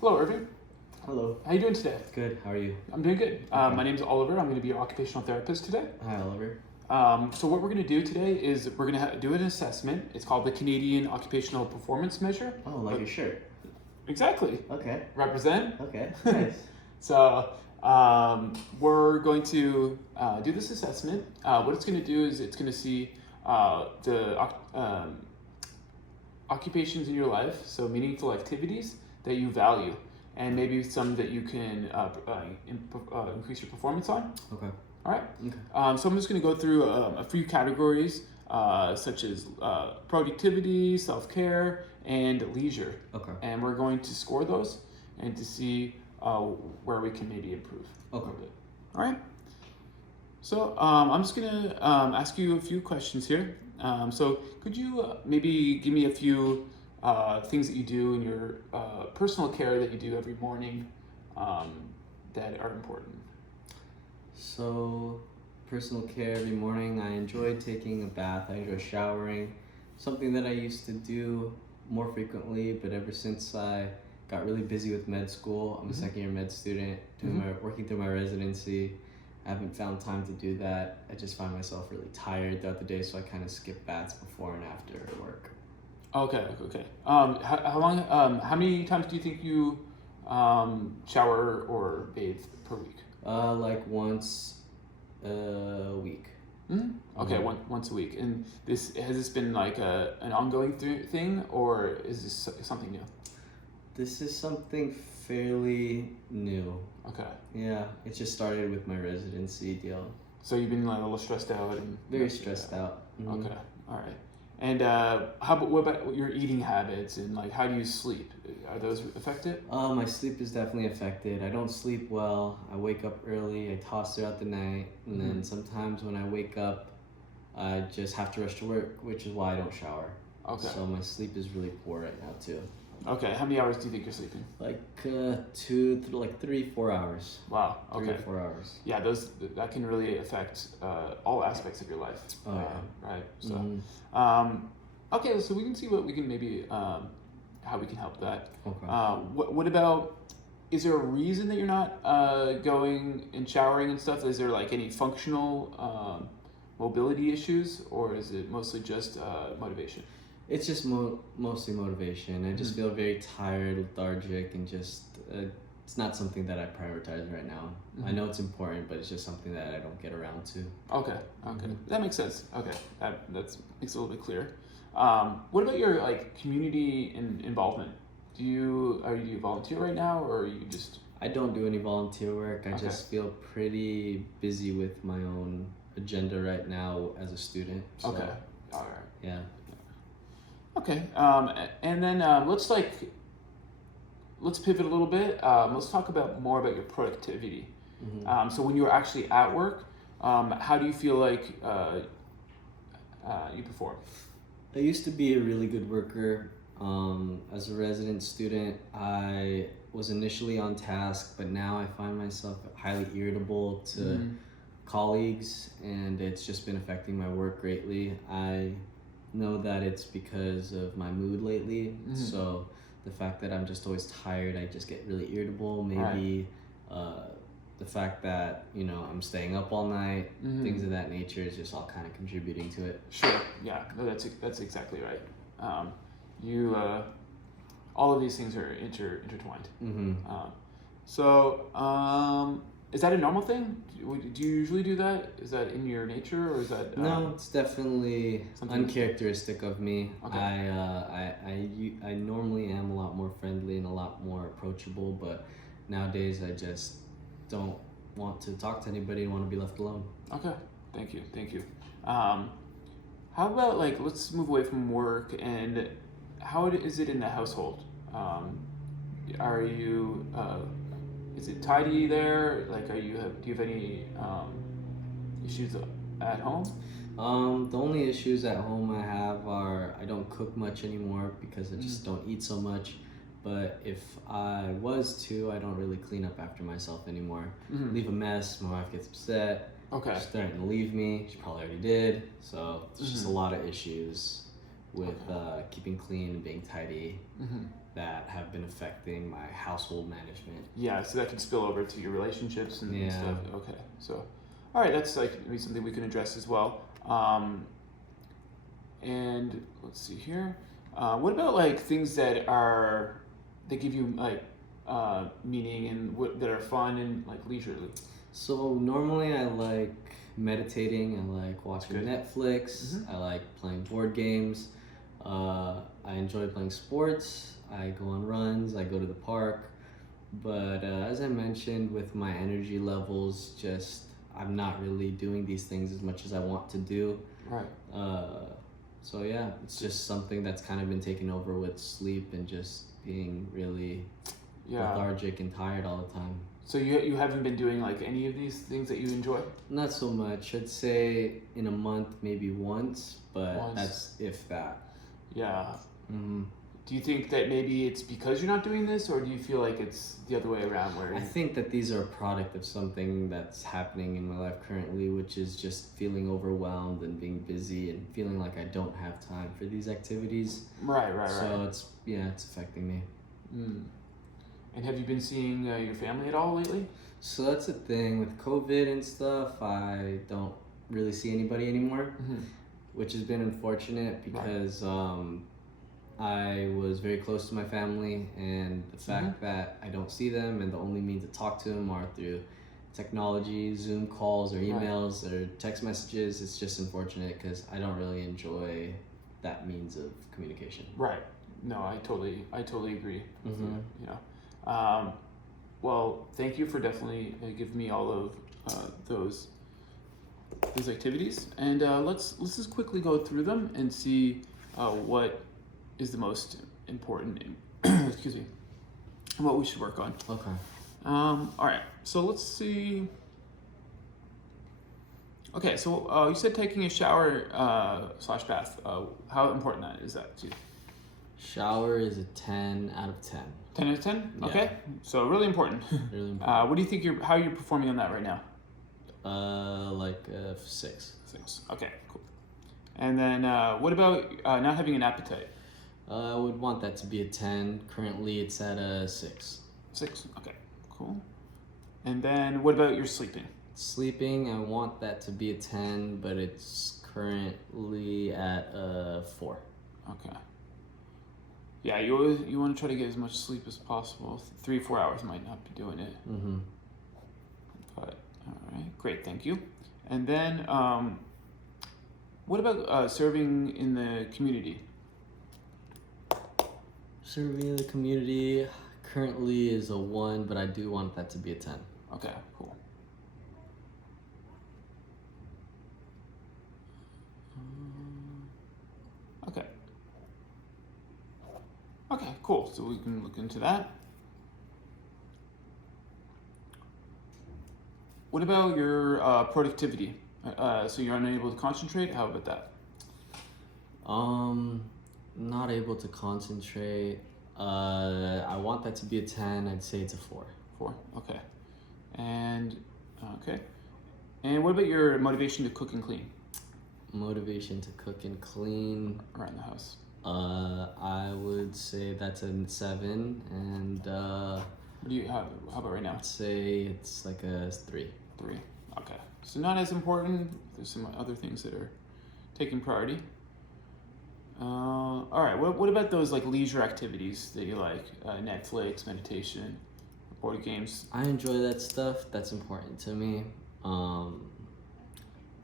Hello, Irving. Hello. How you doing today? Good. How are you? I'm doing good. My name is Oliver. I'm going to be your occupational therapist today. Hi, Oliver. So what we're going to do today is we're going to do an assessment. It's called the Canadian Occupational Performance Measure. Oh, like your shirt. Exactly. Okay. Represent. Okay. Nice. So we're going to do this assessment. What it's going to do is it's going to see the occupations in your life, so meaningful activities that you value, and maybe some that you can increase your performance on. Okay. All right. Okay. So I'm just going to go through a few categories, such as productivity, self-care, and leisure. Okay. And we're going to score those and to see where we can maybe improve. Okay. A little bit. All right. So I'm just going to ask you a few questions here. So could you maybe give me a few things that you do in your personal care that you do every morning that are important? So, personal care every morning. I enjoy taking a bath. I enjoy showering. Something that I used to do more frequently, but ever since I got really busy with med school, I'm a second year med student, working through my residency. I haven't found time to do that. I just find myself really tired throughout the day, so I kind of skip baths before and after work. Okay. How long? How many times do you think you shower or bathe per week? Like once a week. Mm-hmm. Okay, once a week. And has this been like an ongoing thing, or is this something new? This is something fairly new. Okay. Yeah, it just started with my residency deal. So you've been like a little stressed out and Very stressed out. Mm-hmm. Okay, all right. And what about your eating habits and like how do you sleep? Are those affected? My sleep is definitely affected. I don't sleep well. I wake up early. I toss throughout the night, and then sometimes when I wake up, I just have to rush to work, which is why I don't shower. Okay. So my sleep is really poor right now too. Okay. How many hours do you think you're sleeping? Like 3-4 hours. Wow. Okay. 3 to 4 hours. Yeah, that can really affect all aspects of your life. Oh yeah. Right. So, okay. So we can see what we can maybe how we can help that. Okay. What about? Is there a reason that you're not going and showering and stuff? Is there like any functional mobility issues, or is it mostly just motivation? It's just mostly motivation. I just feel very tired, lethargic, and just it's not something that I prioritize right now. I know it's important, but it's just something that I don't get around to. Okay, that makes sense. Okay, that makes it a little bit clearer. What about your like community involvement? Do you volunteer right now, or are you just? I don't do any volunteer work. I just feel pretty busy with my own agenda right now as a student. So, okay, all right. Yeah. Okay, and then let's pivot a little bit. Let's talk more about your productivity. So when you're actually at work, how do you feel like you perform? I used to be a really good worker. As a resident student, I was initially on task, but now I find myself highly irritable to colleagues, and it's just been affecting my work greatly. I know that it's because of my mood lately. So the fact that I'm just always tired, I just get really irritable. Maybe the fact that I'm staying up all night, things of that nature is just all kind of contributing to it. Sure. Yeah. No, that's exactly right. All of these things are intertwined. So is that a normal thing? Do you usually do that? Is that in your nature, or is that? No, it's definitely something uncharacteristic of me. Okay. I normally am a lot more friendly and a lot more approachable, but nowadays I just don't want to talk to anybody and want to be left alone. Okay, thank you. How about like let's move away from work and how is it in the household? Are you? Is it tidy there? Like, do you have any issues at home? The only issues at home I have are I don't cook much anymore because I just don't eat so much. But if I was to, I don't really clean up after myself anymore. Leave a mess, my wife gets upset. Okay. She's threatening to leave me. She probably already did. So there's just a lot of issues with keeping clean and being tidy. that have been affecting my household management. Yeah, so that can spill over to your relationships and Yeah. stuff. Okay, so, all right, that's like maybe something we can address as well. And let's see here. What about like things that give you like meaning and that are fun and like leisurely? So normally I like meditating, I like watching Good. Netflix, Mhm. I like playing board games, I enjoy playing sports, I go on runs, I go to the park. But as I mentioned, with my energy levels, just I'm not really doing these things as much as I want to do. Right. So yeah, it's just something that's kind of been taken over with sleep and just being really Yeah. lethargic and tired all the time. So you haven't been doing like any of these things that you enjoy? Not so much. I'd say in a month, maybe once, but Once. that's if that. Yeah. Mm-hmm. Do you think that maybe it's because you're not doing this, or do you feel like it's the other way around where I think that these are a product of something that's happening in my life currently, which is just feeling overwhelmed and being busy and feeling like I don't have time for these activities. Right. So it's affecting me. Mm. And have you been seeing your family at all lately? So that's the thing with COVID and stuff. I don't really see anybody anymore, Mm-hmm. which has been unfortunate because I was very close to my family, and the fact that I don't see them and the only means to talk to them are through technology, Zoom calls or emails or text messages. It's just unfortunate because I don't really enjoy that means of communication. Right. No, I totally agree. Mm-hmm. You know, well, thank you for definitely giving me all of those activities, and let's just quickly go through them and see what is the most important. Excuse me. What we should work on. Okay. All right. So let's see. Okay. So you said taking a shower / bath. How important that is that to you? Shower is a 10 out of 10. 10 out of 10? Yeah. Okay. So really important. Really important. What do you think how you're performing on that right now? Like 6. 6. Okay, cool. And then what about not having an appetite? I would want that to be a 10. Currently, it's at a 6. 6. Okay, cool. And then what about your sleeping? Sleeping, I want that to be a 10, but it's currently at a 4. Okay. Yeah, you want to try to get as much sleep as possible. 3-4 hours might not be doing it. Mm-hmm. But all right, great, thank you. And then what about serving in the community? Serving in the community currently is a 1, but I do want that to be a 10. Okay, cool. Okay. Okay, cool. So we can look into that. What about your productivity? So you're unable to concentrate? How about that? Not able to concentrate. I want that to be a 10. I'd say it's a 4. 4. Okay. And okay. And what about your motivation to cook and clean Motivation to cook and clean. around the house? I would say that's a 7, and What do you have? How about right now? I'd say it's like a 3. 3. Okay. So not as important. There's some other things that are taking priority. All right. What about those like leisure activities that you like? Netflix, meditation, board games. I enjoy that stuff. That's important to me. I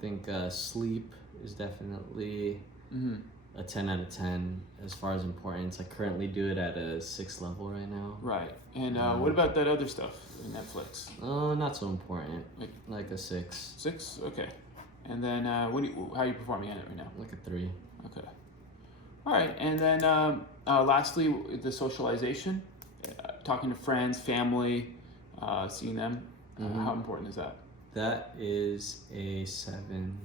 think sleep is definitely Mm-hmm. a 10 out of 10 as far as importance. I currently do it at a 6 level right now. Right. And what about that other stuff? Netflix. Not so important. Like a 6. 6. Okay. And then how are you performing on it right now? Like a 3. Okay. All right. And then lastly, the socialization, talking to friends, family, seeing them. Mhm. How important is that? That is a 7.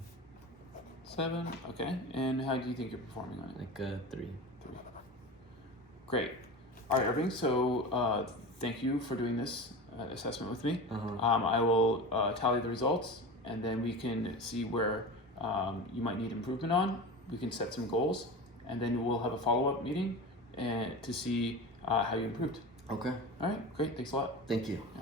7. Okay. And how do you think you're performing on it? Like a 3. 3. Great. All right, Irving. So thank you for doing this assessment with me. Uh-huh. I will tally the results, and then we can see where you might need improvement on. We can set some goals, and then we'll have a follow-up meeting and to see how you improved. Okay. All right, great. Thanks a lot. Thank you. Yeah.